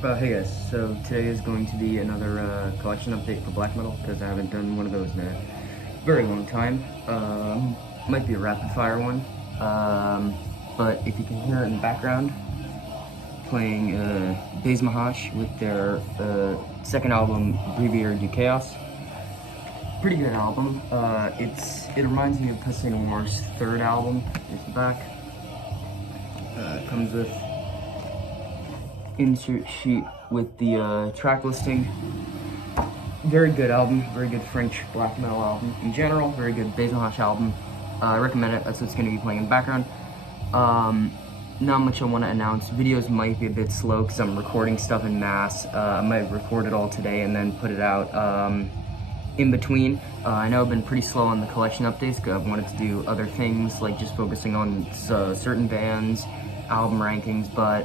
Hey guys, so today is going to be another collection update for black metal because I haven't done one of those in a very long time. Might be a rapid fire one, but if you can hear it in the background, playing Baise Ma Hache with their second album, Brevier du Chaos. Pretty good album. It reminds me of Peste Noire's third album. Here's the back. It comes with insert sheet with the track listing. Very good album, very good French black metal album in general, very good Baise Ma Hache album. I recommend it. That's what's going to be playing in the background. Not much I want to announce. Videos might be a bit slow because I'm recording stuff in mass. I might record it all today and then put it out in between. I know I've been pretty slow on the collection updates because I've wanted to do other things like just focusing on certain bands, album rankings, but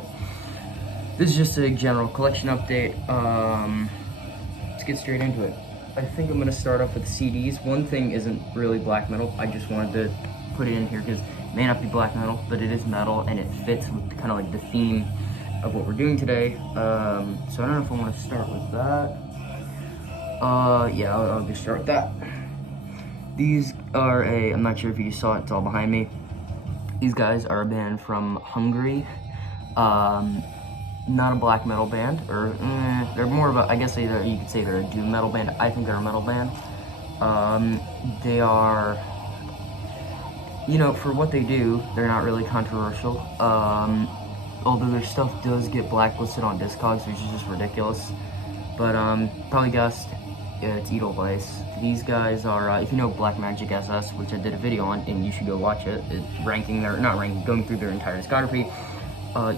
this is just a general collection update. Let's get straight into it. I think I'm gonna start off with CDs. One thing isn't really black metal. I just wanted to put it in here because it may not be black metal, but it is metal and it fits with kind of like the theme of what we're doing today. So I don't know if I want to start with that. Yeah, I'll just start with that. These are I'm not sure if you saw it, it's all behind me. These guys are a band from Hungary. Not a black metal band, or they're more of a, I guess you could say they're a doom metal band. I think they're a metal band. They are, you know, for what they do, they're not really controversial. Although their stuff does get blacklisted on Discogs, which is just ridiculous. But probably guessed, it's edelweiSS. These guys are, if you know Black Magic SS, which I did a video on, and you should go watch it. Going through their entire discography.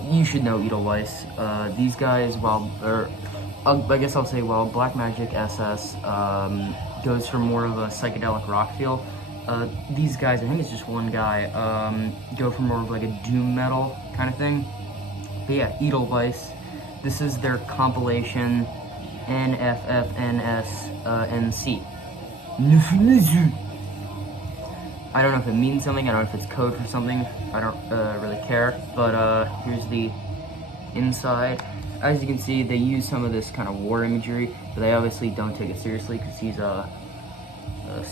You should know edelweiSS. These guys, while Black Magic SS goes for more of a psychedelic rock feel, these guys, I think it's just one guy, go for more of like a doom metal kind of thing. But yeah, edelweiSS. This is their compilation NFFNSNC. I don't know if it means something, I don't know if it's code for something, I don't really care, but here's the inside. As you can see, they use some of this kind of war imagery, but they obviously don't take it seriously because he's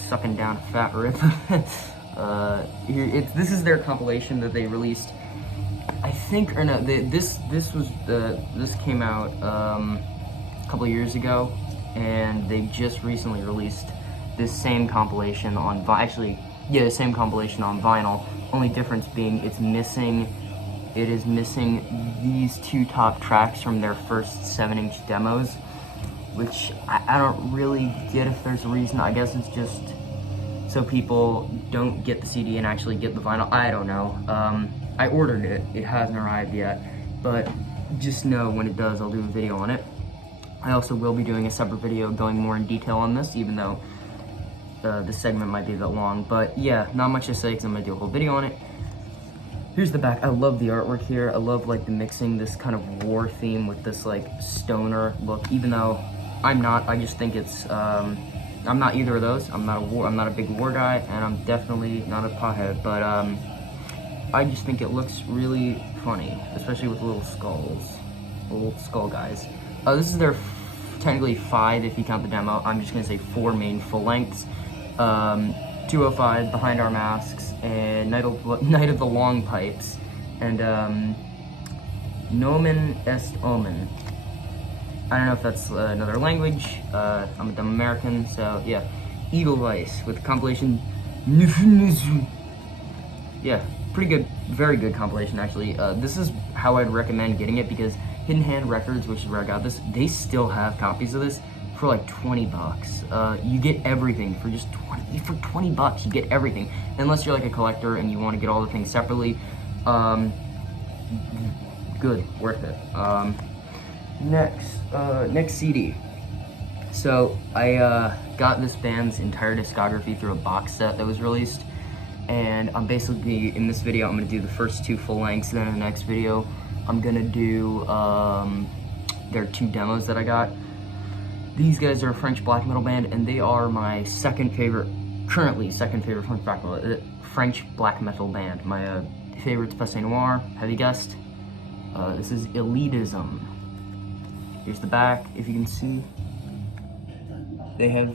sucking down a fat rip. This is their compilation that they released, I think, or no, this came out a couple of years ago, and they just recently released this same compilation on the same compilation on vinyl, only difference being it is missing these two top tracks from their first 7-inch demos, which I don't really get if there's a reason. I guess it's just so people don't get the CD and actually get the vinyl. I don't know. I ordered it. It hasn't arrived yet, but just know when it does, I'll do a video on it. I also will be doing a separate video going more in detail on this, even though this segment might be a bit long, but yeah, not much to say because I'm gonna do a whole video on it. Here's the back. I love the artwork here. I love like the mixing this kind of war theme with this like stoner look, even though I'm not. I just think it's I'm not either of those. I'm not a big war guy, and I'm definitely not a pothead, but I just think it looks really funny, especially with little skulls, little skull guys. This is their technically 5 if you count the demo. I'm just gonna say 4 main full lengths. 205, Behind Our Masks, and Night of the Long Pipes, and Nomen Est Omen. I don't know if that's another language. I'm a dumb American, so yeah. edelweiSS with compilation. Yeah, pretty good, very good compilation actually. This is how I'd recommend getting it because Hidden Hand Records, which is where I got this, they still have copies of this for like 20 bucks. You get everything for just 20 bucks. You get everything, unless you're like a collector and you want to get all the things separately. Good, worth it. Next CD. So I got this band's entire discography through a box set that was released, and I'm basically, in this video, I'm gonna do the first 2 full lengths, and then in the next video, I'm gonna do their 2 demos that I got. These guys are a French black metal band, and they are my currently second favorite French black metal band. My favorite's Peste Noire, have you guessed? This is Elitism. Here's the back, if you can see.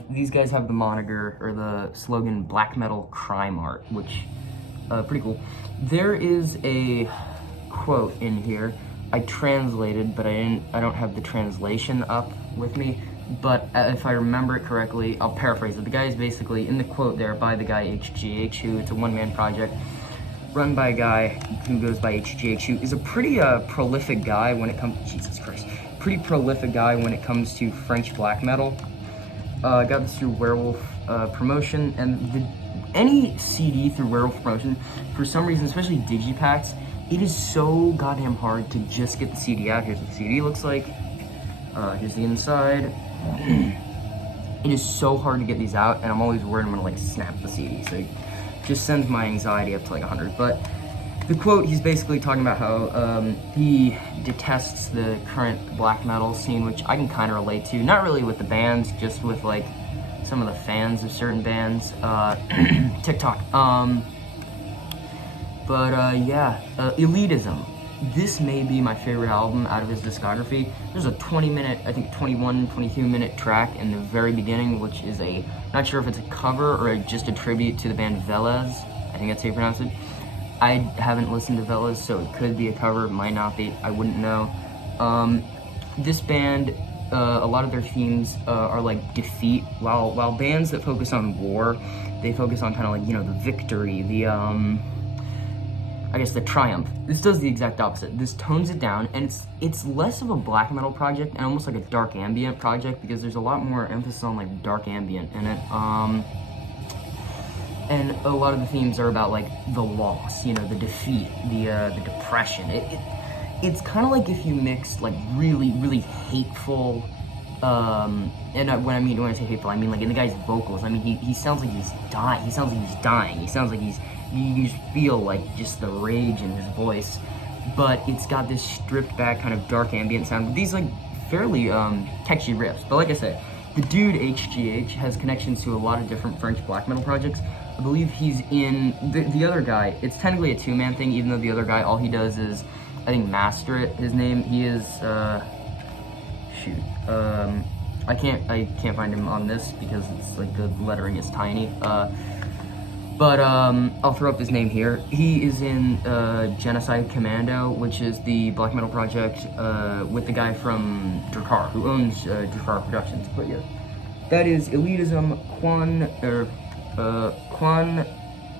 These guys have the moniker, or the slogan, Black Metal Crime Art, which, pretty cool. There is a quote in here. I translated, but I don't have the translation up with me. But if I remember it correctly, I'll paraphrase it. The guy is basically, in the quote there, by the guy HGH, who, it's a one-man project, run by a guy who goes by HGH, who is a pretty prolific guy when it comes, Jesus Christ, pretty prolific guy when it comes to French black metal. I got this through Werewolf promotion, and any CD through Werewolf promotion, for some reason, especially digipacks, it is so goddamn hard to just get the CD out. Here's what the CD looks like. Here's the inside. It is so hard to get these out, and I'm always worried I'm gonna like snap the CD, so it just sends my anxiety up to like 100. But the quote, he's basically talking about how he detests the current black metal scene, which I can kind of relate to. Not really with the bands, just with like some of the fans of certain bands. TikTok. Yeah, Elitism. This may be my favorite album out of his discography. There's a 20-minute, I think 21, 22-minute track in the very beginning, which is not sure if it's a cover or just a tribute to the band Velez. I think that's how you pronounce it. I haven't listened to Velez, so it could be a cover, might not be, I wouldn't know. This band, a lot of their themes are like defeat, while bands that focus on war, they focus on kind of like, you know, the victory, I guess the triumph. This does the exact opposite. This tones it down, and it's less of a black metal project and almost like a dark ambient project, because there's a lot more emphasis on like dark ambient in it. And a lot of the themes are about like the loss, you know, the defeat, the depression. It's kind of like if you mixed like really, really hateful, and when I say hateful, I mean like in the guy's vocals. I mean, he sounds like he's dying. He sounds like he's dying. He sounds like you can just feel like just the rage in his voice. But it's got this stripped back kind of dark ambient sound with these like fairly catchy riffs. But like I said, the dude HGH has connections to a lot of different French black metal projects. I believe he's in the other guy. It's technically a two-man thing, even though the other guy, all he does is, I think, master it. His name, he is I can't find him on this because it's like the lettering is tiny. But I'll throw up his name here. He is in Genocide Commando, which is the black metal project with the guy from Drakkar, who owns Drakkar Productions. But yeah, that is Elitism, Quan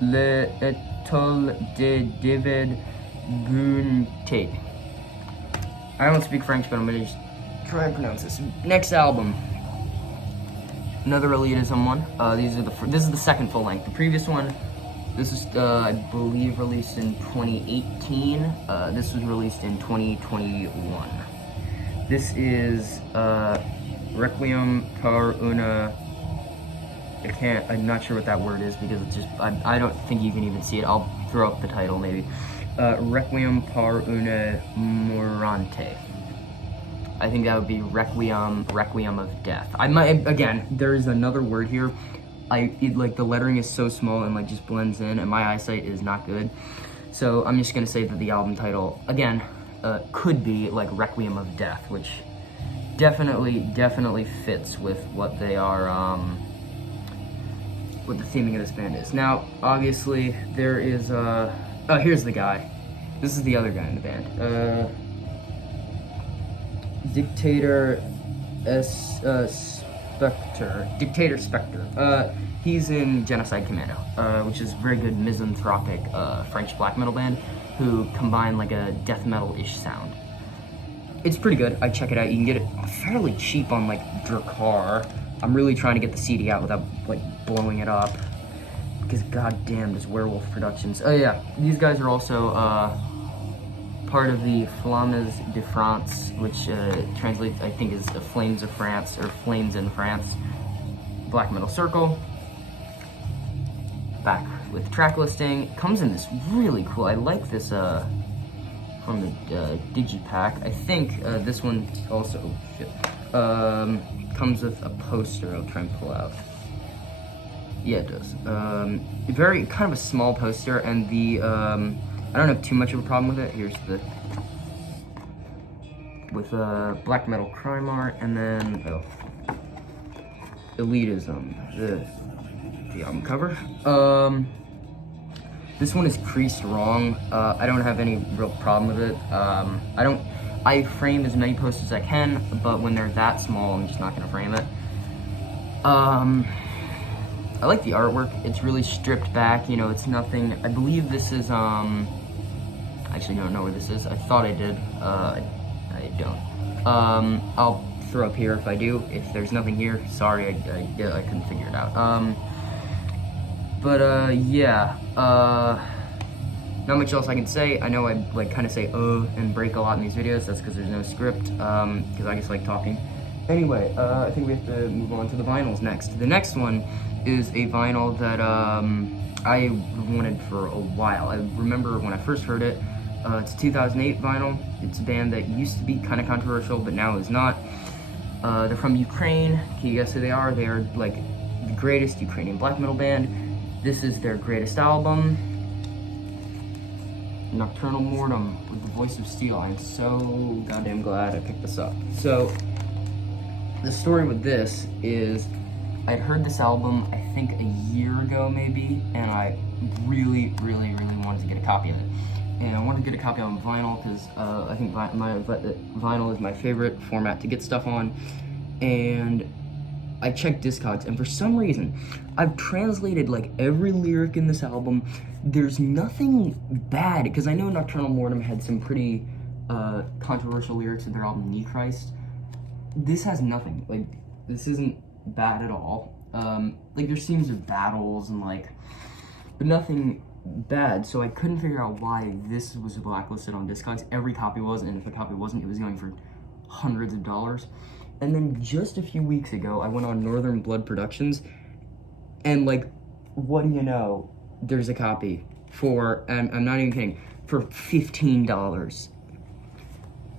le étoile de David Guntate. I don't speak French, but I'm gonna just try and pronounce this. Next album, another Elitism one. This is the second full length. The previous one, this is I believe released in 2018. This was released in 2021. This is Requiem par una. I'm not sure what that word is because it's just, I don't think you can even see it. I'll throw up the title maybe. Requiem par una morante. I think that would be Requiem of Death. I might, again, there is another word here. Like the lettering is so small and like just blends in, and my eyesight is not good. So I'm just gonna say that the album title, again, could be like Requiem of Death, which definitely fits with what they are, what the theming of this band is. Now, obviously, there is, oh, here's the guy. This is the other guy in the band. Dictator Spectre. He's in Genocide Commando, which is a very good misanthropic French black metal band who combine like a death metal-ish sound. It's pretty good. I check it out. You can get it fairly cheap on like Drakkar. I'm really trying to get the CD out without like blowing it up, because goddamn does Werewolf Productions. Oh yeah, these guys are also part of the Flammes de France, which translates, I think, is the Flames of France, or Flames in France, black metal circle. Back with the track listing. It comes in this really cool, I like this from the digipack. I think this one also, oh shit, comes with a poster. I'll try and pull out. Yeah, it does. Very kind of a small poster, and the I don't have too much of a problem with it. Here's the with black metal crime art, and then Elitism, the album cover. This one is creased wrong. I don't have any real problem with it. I frame as many posts as I can, but when they're that small, I'm just not gonna frame it. I like the artwork. It's really stripped back, you know, it's nothing. I believe this is, I actually don't know where this is. I thought I did, I don't. I'll throw up here if I do. If there's nothing here, sorry, I couldn't figure it out. Yeah, not much else I can say. I know I like kind of say and break a lot in these videos. That's because there's no script, because I just like talking. Anyway, I think we have to move on to the vinyls next. The next one is a vinyl that I wanted for a while. I remember when I first heard it. It's a 2008 vinyl. It's a band that used to be kind of controversial, but now is not. They're from Ukraine. Can you guess who they are? They are like the greatest Ukrainian black metal band. This is their greatest album, Nokturnal Mortum, with the voice of Steel. I'm so goddamn glad I picked this up. So, the story with this is, I heard this album, I think a year ago maybe, and I really wanted to get a copy of it. And I wanted to get a copy on vinyl because I think vinyl is my favorite format to get stuff on. And I checked Discogs, and for some reason, I've translated like every lyric in this album. There's nothing bad, because I know Nokturnal Mortum had some pretty controversial lyrics in their album Knee Christ. This has nothing. Like, this isn't bad at all. Like, there's scenes of battles and like, but nothing bad. So I couldn't figure out why this was blacklisted on Discogs. Every copy was, and if a copy wasn't, it was going for hundreds of dollars. And then just a few weeks ago, I went on Northern Blood Productions, and like, what do you know? There's a copy for, and I'm not even kidding, for $15.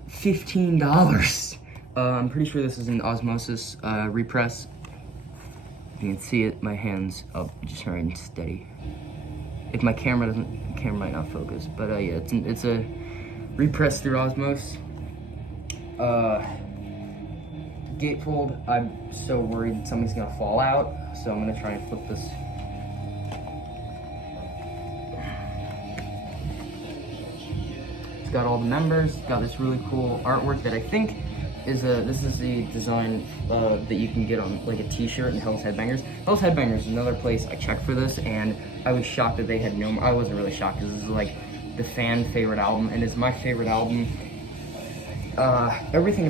$15. I'm pretty sure this is an Osmosis repress. You can see it, my hands up, just trying to steady. If my camera might not focus, but yeah, it's a repress through Osmos. Gatefold, I'm so worried something's gonna fall out, so I'm gonna try and flip this. It's got all the members, got this really cool artwork that I think is this is the design that you can get on like a t-shirt in Hell's Headbangers. Hell's Headbangers is another place I checked for this, and I was shocked that they had no, I wasn't really shocked because this is like the fan favorite album, and it's my favorite album. Everything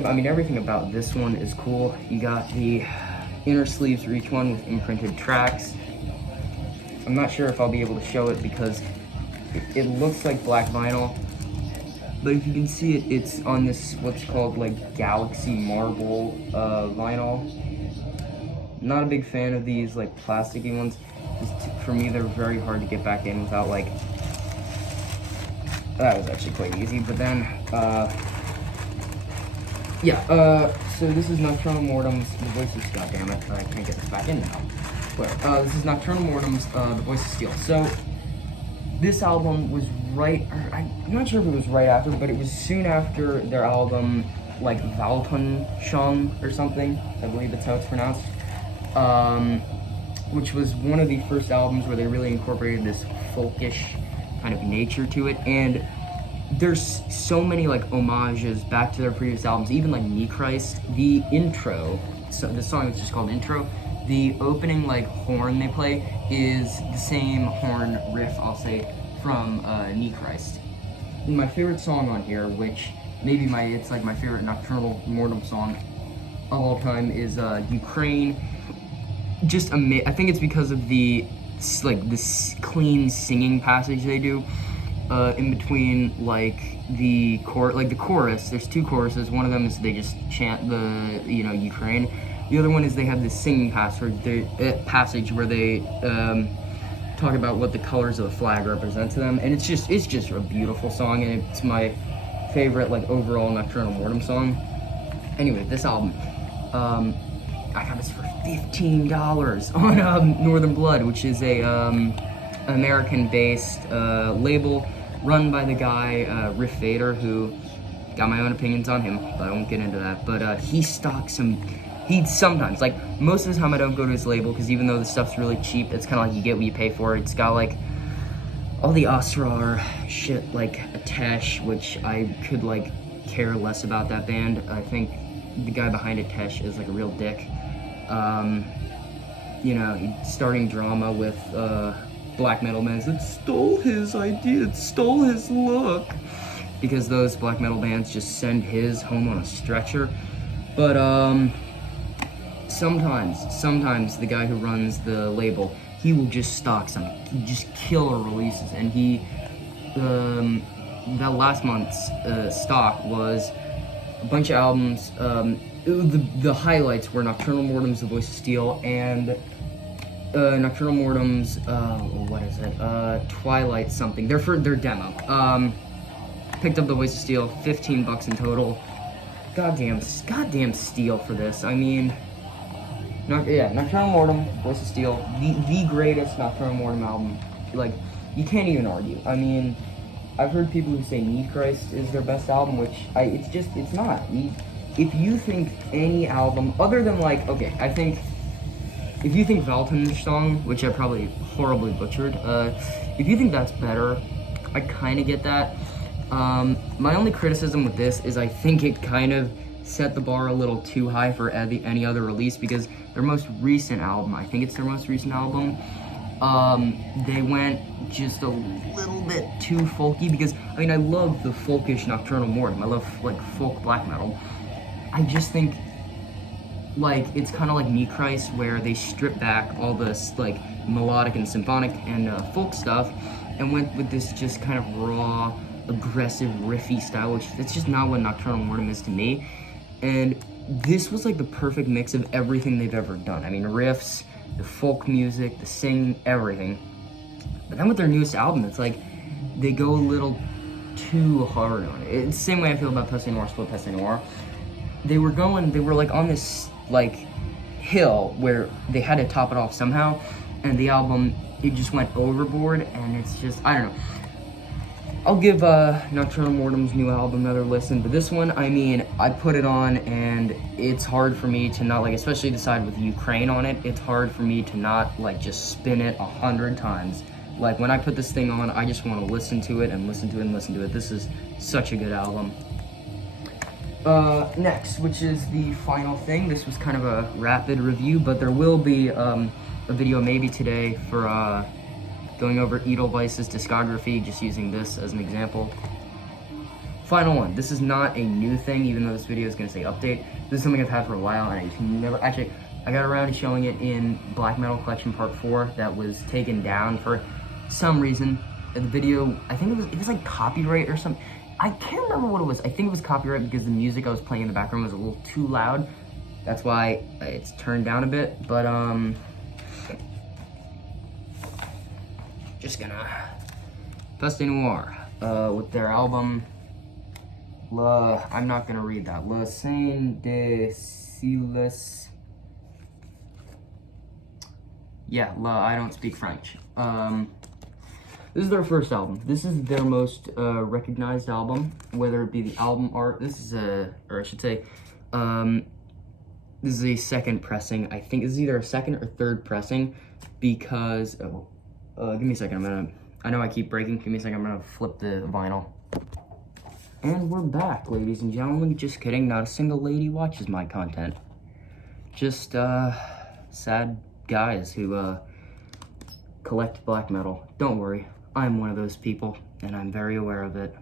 about this one is cool. You got the inner sleeves for each one with imprinted tracks. I'm not sure if I'll be able to show it because it looks like black vinyl, but if you can see it, it's on this what's called like Galaxy Marble vinyl. Not a big fan of these like plasticky ones. For me, they're very hard to get back in without like. That was actually quite easy, but then so this is Nokturnal Mortum's The Voice of Steel. Damn it, I can't get this back in now. But this is Nokturnal Mortum's The Voice of Steel. So this album was I'm not sure if it was right after, but it was soon after their album, like Valtonshung or something. I believe that's how it's pronounced. Which was one of the first albums where they really incorporated this folkish kind of nature to it, and there's so many like homages back to their previous albums, even like Knee Christ. The intro, so the song is just called Intro. The opening like horn they play is the same horn riff, I'll say, from Knee Christ. And my favorite song on here, which maybe it's like my favorite Nokturnal Mortum song of all time, is Ukraine. Just I think it's because of the like this clean singing passage they do. In between like the chorus, there's two choruses. One of them is they just chant the Ukraine. The other one is they have this singing passage where they talk about what the colors of the flag represent to them, and it's just a beautiful song, and it's my favorite like overall Nokturnal Mortum song. Anyway, this album, I got this for $15 on Northern Blood, which is a American-based label run by the guy Riff Vader, who Got my own opinions on him, but I won't get into that. But he stocks some. He sometimes, like most of the time, I don't go to his label because even though the stuff's really cheap, it's kind of like you get what you pay for. It's got like all the Ostrar shit, like a Tesh, which I could like care less about that band. I think the guy behind it, Tesh, is like a real dick. You know, he's starting drama with black metal bands that stole his idea, it stole his look, because those black metal bands just send his home on a stretcher. But sometimes the guy who runs the label, he will just stock some just killer releases, and he that last month's stock was a bunch of albums. The highlights were Nokturnal Mortum's The Voice of Steel and Nokturnal Mortum's what is it? Twilight something. They're for their demo. Picked up The Voice of Steel, $15 in total. Goddamn steal for this. I mean, Nokturnal Mortum, Voice of Steel, the greatest Nokturnal Mortum album. Like, you can't even argue. I mean, I've heard people who say Need Christ is their best album, which it's not. If you think any album, other than like, okay, I think, if you think Valton's song, which I probably horribly butchered, if you think that's better, I kind of get that. My only criticism with this is I think it kind of set the bar a little too high for any other release, because their most recent album, I think it's their most recent album, they went just a little bit too folky, because, I mean, I love the folkish Nokturnal Mortum, I love, like, folk black metal. I just think, like, it's kind of like Need Christ, where they strip back all this, like, melodic and symphonic and folk stuff, and went with this just kind of raw, aggressive, riffy style, which it's just not what Nokturnal Mortum is to me. And this was like the perfect mix of everything they've ever done. I mean, riffs, the folk music, the singing, everything. But then with their newest album, it's like they go a little too hard on it. It's the same way I feel about Peste Noire, Split Peste Noire. They were like on this like hill where they had to top it off somehow, and the album, it just went overboard, and it's just, I don't know. I'll give Nokturnal Mortum's new album another listen, but this one, I mean, I put it on, and it's hard for me to not, like, especially the side with Ukraine on it, it's hard for me to not, like, just spin it 100 times. Like, when I put this thing on, I just want to listen to it and listen to it and listen to it. This is such a good album. Next, which is the final thing. This was kind of a rapid review, but there will be a video maybe today for going over edelweiSS's discography, just using this as an example. Final one. This is not a new thing, even though this video is going to say update. This is something I've had for a while, and I just never... Actually, I got around to showing it in Black Metal Collection Part 4 that was taken down for some reason. The video, I think it was like copyright or something. I can't remember what it was. I think it was copyright because the music I was playing in the background was a little too loud. That's why it's turned down a bit, but just gonna Peste Noire with their album I'm not gonna read that. Le Sein de Silas. Yeah, I don't speak French. This is their first album. This is their most recognized album, whether it be the album art. This is or I should say, this is a second pressing. I think this is either a second or third pressing, because give me a second. I know I keep breaking. Give me a second. I'm gonna flip the vinyl. And we're back, ladies and gentlemen. Just kidding. Not a single lady watches my content. Just sad guys who collect black metal. Don't worry, I'm one of those people, and I'm very aware of it.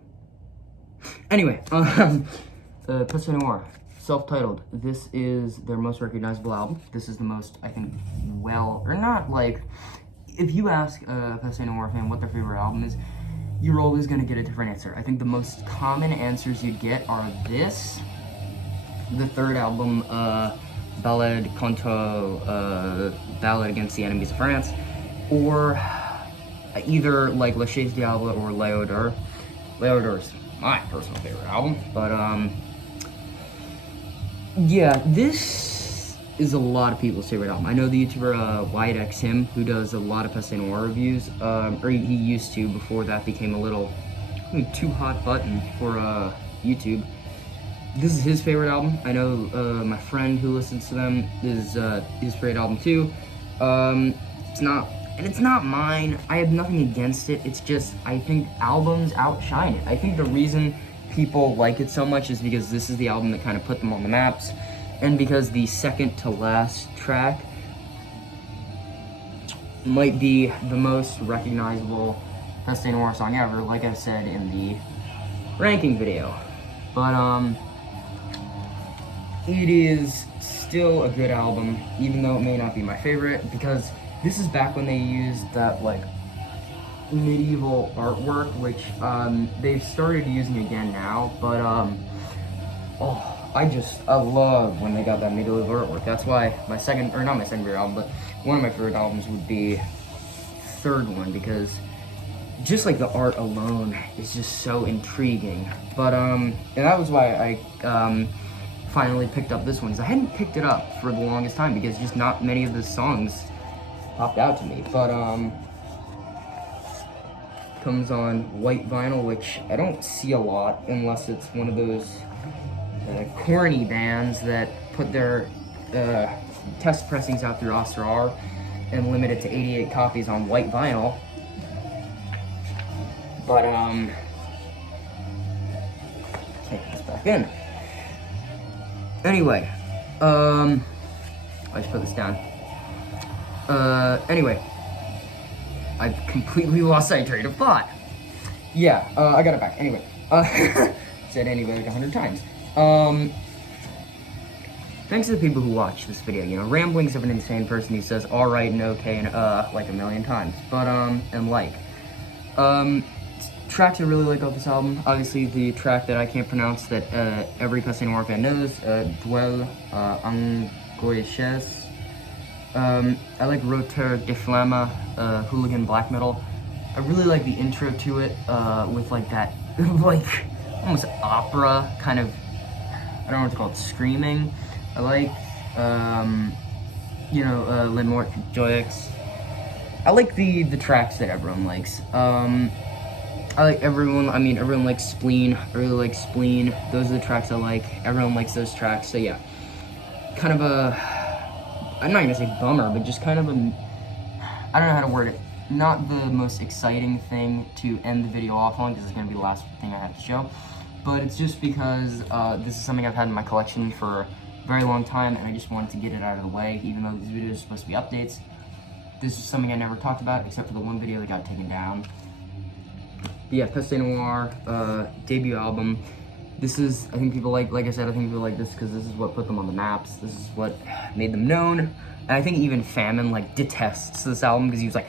Anyway, Peste Noire, self-titled. This is their most recognizable album. This is the most, I think, or not like, if you ask a Peste Noire fan what their favorite album is, you're always gonna get a different answer. I think the most common answers you get are this, the third album, Ballade contre, Ballad Against the Enemies of France, or either like La Chaise Diable or Léodore. Léodore's my personal favorite album, but yeah, this is a lot of people's favorite album. I know the YouTuber yxhim, who does a lot of Peste Noire reviews, or he used to before that became a little too hot button for YouTube. this is his favorite album. I know my friend who listens to them is his favorite album too. It's not mine. I have nothing against it. It's just, I think albums outshine it. I think the reason people like it so much is because this is the album that kind of put them on the maps, and because the second to last track might be the most recognizable Peste Noire song ever, like I said in the ranking video. But it is still a good album, even though it may not be my favorite, because this is back when they used that like medieval artwork, which they've started using again now, but I love when they got that medieval artwork. That's why my second, or not my second favorite album, but one of my favorite albums would be third one, because just like the art alone is just so intriguing. But and that was why I finally picked up this one, because I hadn't picked it up for the longest time because just not many of the songs popped out to me. But comes on white vinyl, which I don't see a lot unless it's one of those corny bands that put their test pressings out through Ostrar and limit it to 88 copies on white vinyl. But take this back in. Anyway, I just put this down. Anyway, I've completely lost sight train of thought. Yeah, I got it back. Anyway, said anyway like 100 times. Thanks to the people who watch this video. You know, ramblings of an insane person who says alright and okay and like a million times. But, and like. Tracks I really like off this album. Obviously, the track that I can't pronounce that every Peste Noire fan knows, Dwell evice. I like Roteur de Flamme, hooligan black metal. I really like the intro to it, with like that, like, almost opera kind of, I don't know what to call it, screaming. I like, you know, Le Mort Joyex. I like the tracks that everyone likes. I like everyone likes Spleen. I really like Spleen. Those are the tracks I like. Everyone likes those tracks. So yeah, kind of a, I'm not gonna say bummer, but just kind of a, I don't know how to word it. Not the most exciting thing to end the video off on, because it's gonna be the last thing I have to show. But it's just because this is something I've had in my collection for a very long time, and I just wanted to get it out of the way, even though these videos are supposed to be updates. This is something I never talked about, except for the one video that got taken down. But yeah, Peste Noire, debut album. This is, I think people like I said, I think people like this because this is what put them on the maps. This is what made them known. And I think even Famine, like, detests this album because he was like,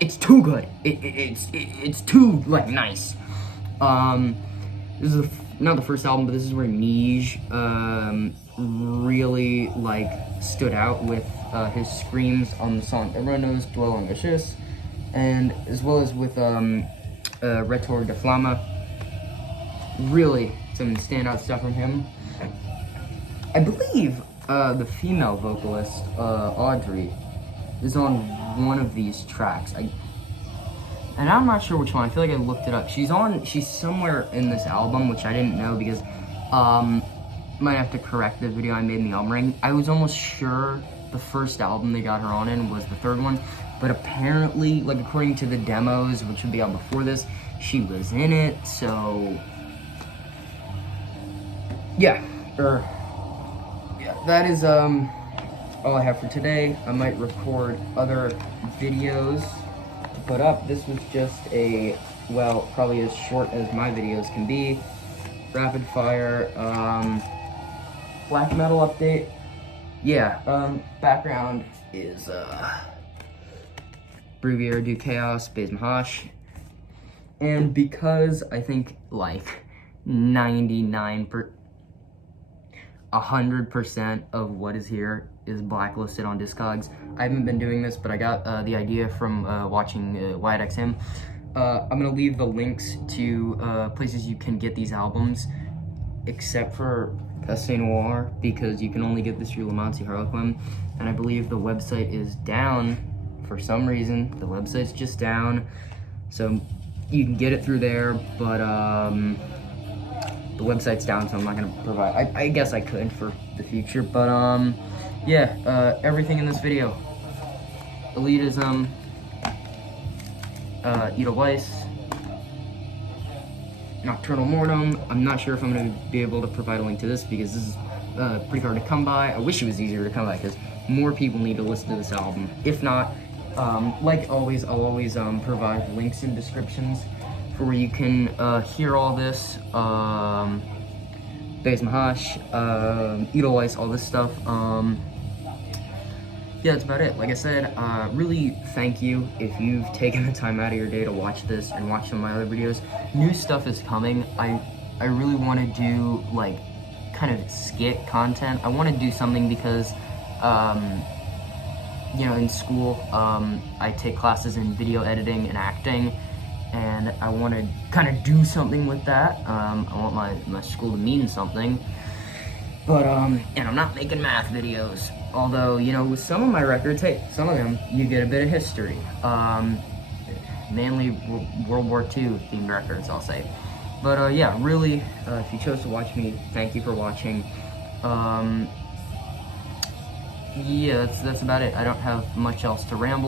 it's too good. It's too, like, nice. This is not the first album, but this is where Nige really, like, stood out with his screams on the song everyone knows, Dwell evice, and as well as with Roteur de Flamme. Really some standout stuff from him. I believe the female vocalist, Audrey, is on one of these tracks. And I'm not sure which one. I feel like I looked it up. She's somewhere in this album, which I didn't know because, might have to correct the video I made in the album ranking. I was almost sure the first album they got her on in was the third one, but apparently, like, according to the demos, which would be out before this, she was in it, so, yeah, that is, all I have for today. I might record other videos to put up. This was just a, well, probably as short as my videos can be, rapid fire, black metal update. Yeah, background is, Brevier du Chaos, Baise Ma Hache. And because I think, like, 100% of what is here is blacklisted on Discogs. I haven't been doing this, but I got the idea from watching YXM. I'm gonna leave the links to places you can get these albums, except for Peste Noire, because you can only get this through Lamancy Harlequin, and I believe the website is down for some reason. The website's just down, so you can get it through there, but the website's down, so I'm not gonna provide. I guess I could for the future, but yeah. Everything in this video: Elitism, edelweiSS, Nokturnal Mortum. I'm not sure if I'm going to be able to provide a link to this because this is pretty hard to come by. I wish it was easier to come by because more people need to listen to this album. If not, like always, I'll always provide links in descriptions for where you can hear all this. Baise Ma Hache, edelweiSS, all this stuff. Yeah, that's about it. Like I said, really thank you if you've taken the time out of your day to watch this and watch some of my other videos. New stuff is coming. I really want to do, like, kind of skit content. I want to do something because, you know, in school, I take classes in video editing and acting, and I want to kind of do something with that. I want my school to mean something. But, and I'm not making math videos. Although, you know, with some of my records, hey, some of them, you get a bit of history. Mainly World War II themed records, I'll say. But, yeah, really, if you chose to watch me, thank you for watching. Yeah, that's about it. I don't have much else to ramble.